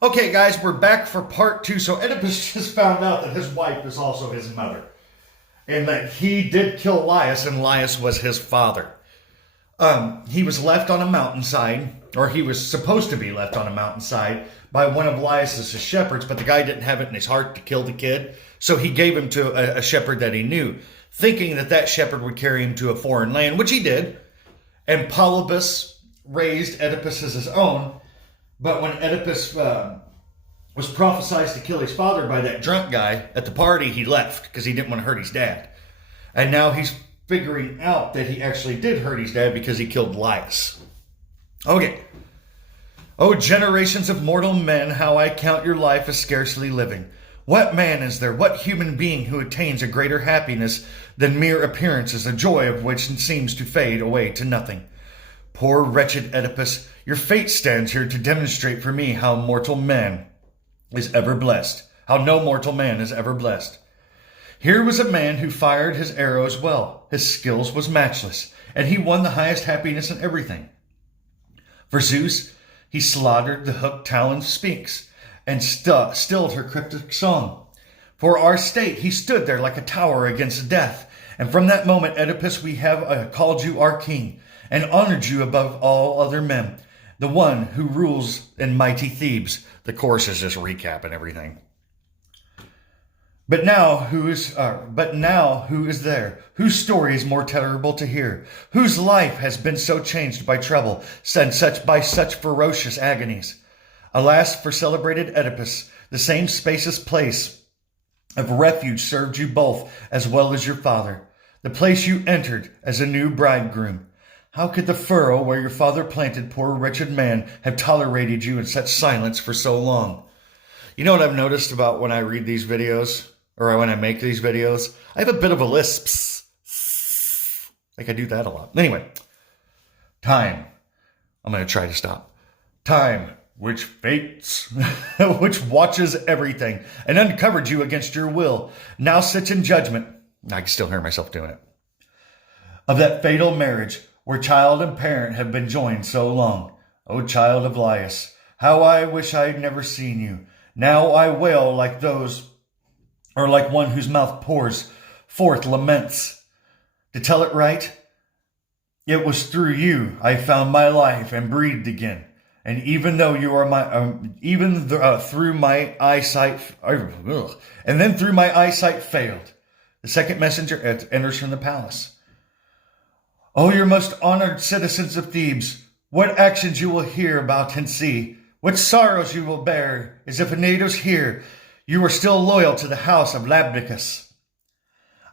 Okay, guys, we're back for part two. So Oedipus just found out that his wife is also his mother, and that he did kill Laius, and Laius was his father. He was left on a mountainside, or he was supposed to be left on a mountainside by one of Laius's shepherds, but the guy didn't have it in his heart to kill the kid, so he gave him to a shepherd that he knew, thinking that that shepherd would carry him to a foreign land, which he did. And Polybus raised Oedipus as his own. But when Oedipus was prophesied to kill his father by that drunk guy at the party, he left because he didn't want to hurt his dad. And now he's figuring out that he actually did hurt his dad because he killed Laius. Okay. Oh, generations of mortal men, how I count your life as scarcely living. What man is there, what human being who attains a greater happiness than mere appearances, the joy of which seems to fade away to nothing? Poor wretched Oedipus, your fate stands here to demonstrate for me how mortal man is ever blessed, how no mortal man is ever blessed. Here was a man who fired his arrows well, his skills was matchless, and he won the highest happiness in everything. For Zeus, he slaughtered the hook-taloned Sphinx, and stilled her cryptic song. For our state, he stood there like a tower against death, and from that moment, Oedipus, we have called you our king, and honored you above all other men, the one who rules in mighty Thebes. The course is just recapping everything. But now who is there? Whose story is more terrible to hear? Whose life has been so changed by trouble, and by such ferocious agonies? Alas, for celebrated Oedipus, the same spacious place of refuge served you both as well as your father, the place you entered as a new bridegroom. How could the furrow where your father planted, poor wretched man, have tolerated you in such silence for so long? You know what I've noticed about when I read these videos, or when I make these videos? I have a bit of a lisp. Like I do that a lot. Anyway, time. I'm going to try to stop. Time, which fates, which watches everything, and uncovered you against your will, now sits in judgment. I can still hear myself doing it. Of that fatal marriage, where child and parent have been joined so long. O child of Laius, how I wish I had never seen you. Now I wail like those, or like one whose mouth pours forth laments. To tell it right, it was through you I found my life and breathed again. And even though you are through my eyesight, and then through my eyesight failed, the second messenger enters from the palace. O your most honored citizens of Thebes, what actions you will hear about and see, what sorrows you will bear, as if a natives here, you are still loyal to the house of Labdicus.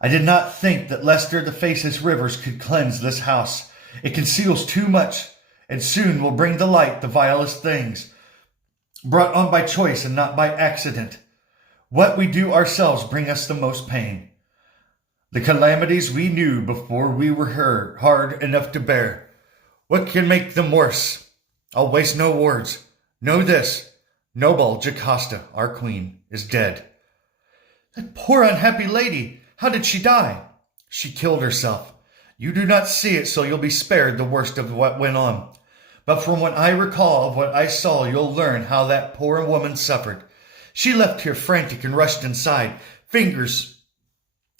I did not think that Leicester the faceless rivers could cleanse this house. It conceals too much, and soon will bring to light the vilest things, brought on by choice and not by accident. What we do ourselves bring us the most pain. The calamities we knew before we were hard enough to bear. What can make them worse? I'll waste no words. Know this, noble Jocasta, our queen, is dead. That poor unhappy lady, how did she die? She killed herself. You do not see it, so you'll be spared the worst of what went on. But from what I recall of what I saw, you'll learn how that poor woman suffered. She left here frantic and rushed inside, fingers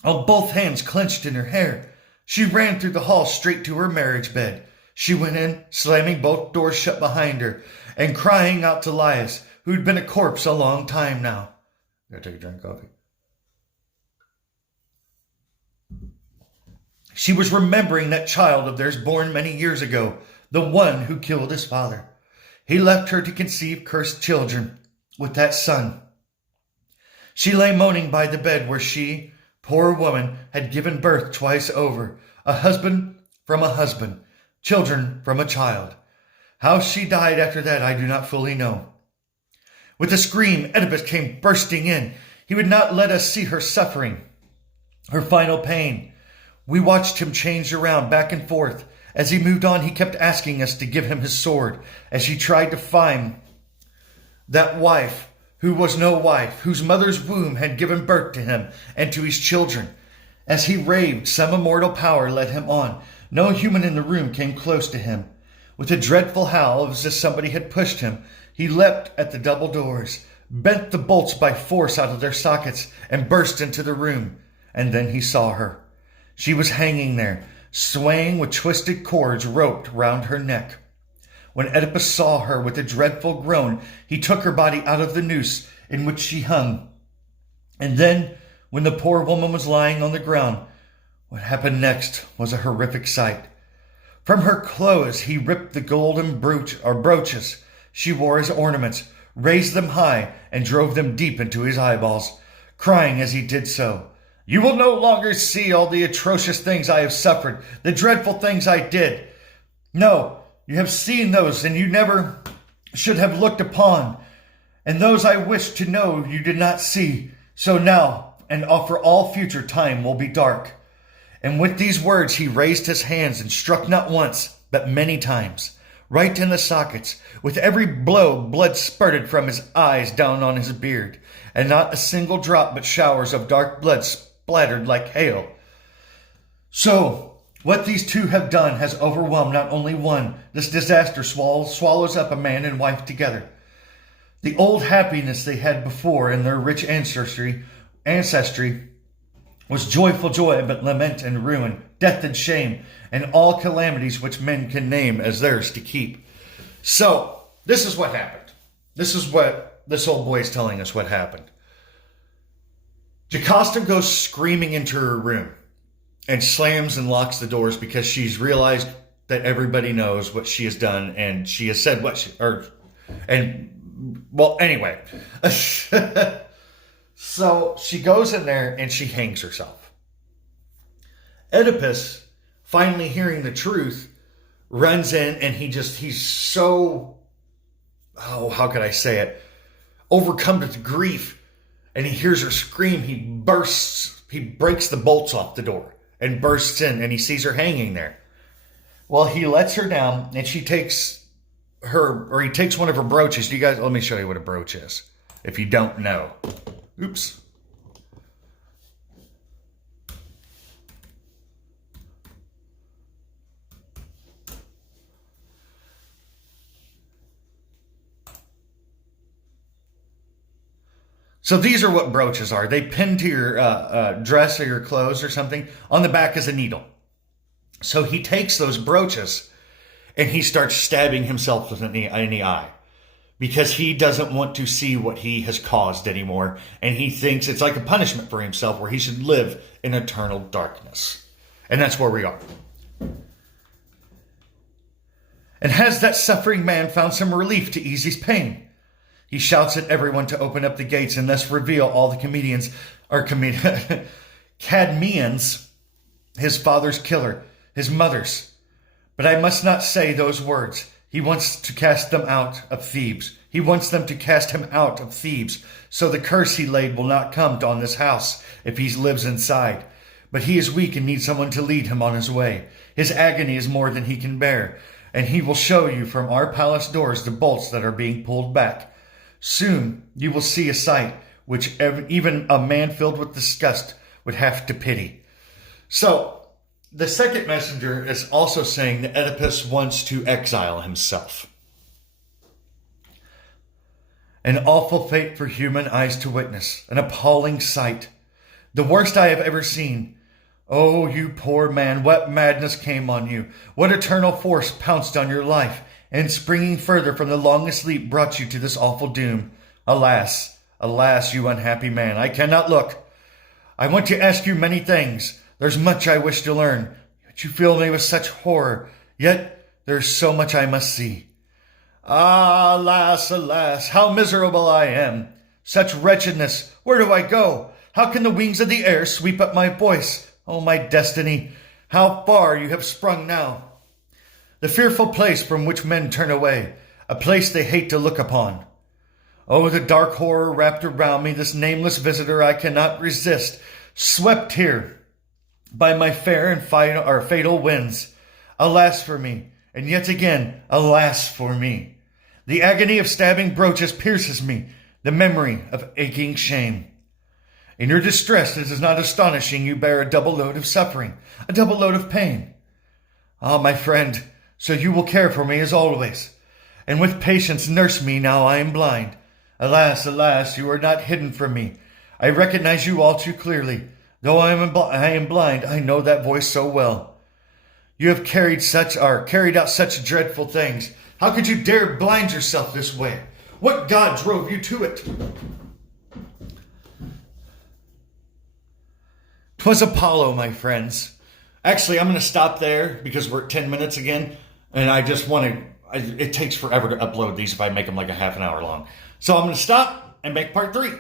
both hands clenched in her hair. She ran through the hall straight to her marriage bed. She went in, slamming both doors shut behind her, and crying out to Laius, who'd been a corpse a long time now. Gotta take a drink of coffee. She was remembering that child of theirs born many years ago, the one who killed his father. He left her to conceive cursed children with that son. She lay moaning by the bed where she, poor woman, had given birth twice over, a husband from a husband, children from a child. How she died after that I do not fully know. With a scream, Oedipus came bursting in. He would not let us see her suffering, her final pain. We watched him change around back and forth. As he moved on, he kept asking us to give him his sword, as he tried to find that wife who was no wife, whose mother's womb had given birth to him and to his children. As he raved, some immortal power led him on. No human in the room came close to him. With a dreadful howl, as if somebody had pushed him, He leapt at the double doors, bent the bolts by force out of their sockets, and burst into the room. And then he saw her. She was hanging there, swaying with twisted cords roped round her neck. When Oedipus saw her with a dreadful groan, he took her body out of the noose in which she hung. And then, when the poor woman was lying on the ground, what happened next was a horrific sight. From her clothes he ripped the golden brooches she wore as ornaments, raised them high, and drove them deep into his eyeballs, crying as he did so, "You will no longer see all the atrocious things I have suffered, the dreadful things I did. No, you have seen those, and you never should have looked upon. And those I wished to know you did not see. So now, and for all future time, will be dark." And with these words he raised his hands and struck not once, but many times, right in the sockets. With every blow blood spurted from his eyes down on his beard, and not a single drop but showers of dark blood splattered like hail. So, what these two have done has overwhelmed not only one. This disaster swallows up a man and wife together. The old happiness they had before in their rich ancestry was joyful joy, but lament and ruin, death and shame, and all calamities which men can name as theirs to keep. So, this is what happened. This is what this old boy is telling us what happened. Jocasta goes screaming into her room and slams and locks the doors because she's realized that everybody knows what she has done, and she has said anyway. So she goes in there and she hangs herself. Oedipus, finally hearing the truth, runs in, and he's so, how could I say it? Overcome with grief. And he hears her scream. He breaks the bolts off the door and bursts in, and he sees her hanging there. Well, he lets her down, and he takes one of her brooches. Let me show you what a brooch is, if you don't know. Oops. So these are what brooches are. They pin to your dress or your clothes or something. On the back is a needle. So he takes those brooches and he starts stabbing himself in the eye, because he doesn't want to see what he has caused anymore. And he thinks it's like a punishment for himself, where he should live in eternal darkness. And that's where we are. And has that suffering man found some relief to ease his pain? He shouts at everyone to open up the gates and thus reveal all the Cadmeans, his father's killer, his mother's. But I must not say those words. He wants to cast them out of Thebes. He wants them to cast him out of Thebes, so the curse he laid will not come on this house if he lives inside. But he is weak and needs someone to lead him on his way. His agony is more than he can bear, and he will show you from our palace doors the bolts that are being pulled back. Soon you will see a sight which even a man filled with disgust would have to pity. So, the second messenger is also saying that Oedipus wants to exile himself. An awful fate for human eyes to witness, an appalling sight, the worst I have ever seen. Oh, you poor man, what madness came on you? What eternal force pounced on your life, and springing further from the longest sleep brought you to this awful doom? Alas, alas, you unhappy man, I cannot look. I want to ask you many things. There's much I wish to learn, but you fill me with such horror. Yet there's so much I must see. Ah, alas, alas, how miserable I am. Such wretchedness, where do I go? How can the wings of the air sweep up my voice? Oh, my destiny, how far you have sprung now. The fearful place from which men turn away, a place they hate to look upon. Oh, the dark horror wrapped around me, this nameless visitor I cannot resist, swept here by my fair and fatal winds. Alas for me, and yet again, alas for me. The agony of stabbing brooches pierces me, the memory of aching shame. In your distress, it is not astonishing you bear a double load of suffering, a double load of pain. Ah, my friend, so you will care for me as always. and with patience nurse me now I am blind. Alas, alas, you are not hidden from me. I recognize you all too clearly. Though I am blind, I know that voice so well. You have carried out such dreadful things. How could you dare blind yourself this way? What god drove you to it? 'Twas Apollo, my friends. Actually, I'm going to stop there because we're at 10 minutes again, and I just want to... It takes forever to upload these if I make them like a half an hour long. So I'm going to stop and make part 3.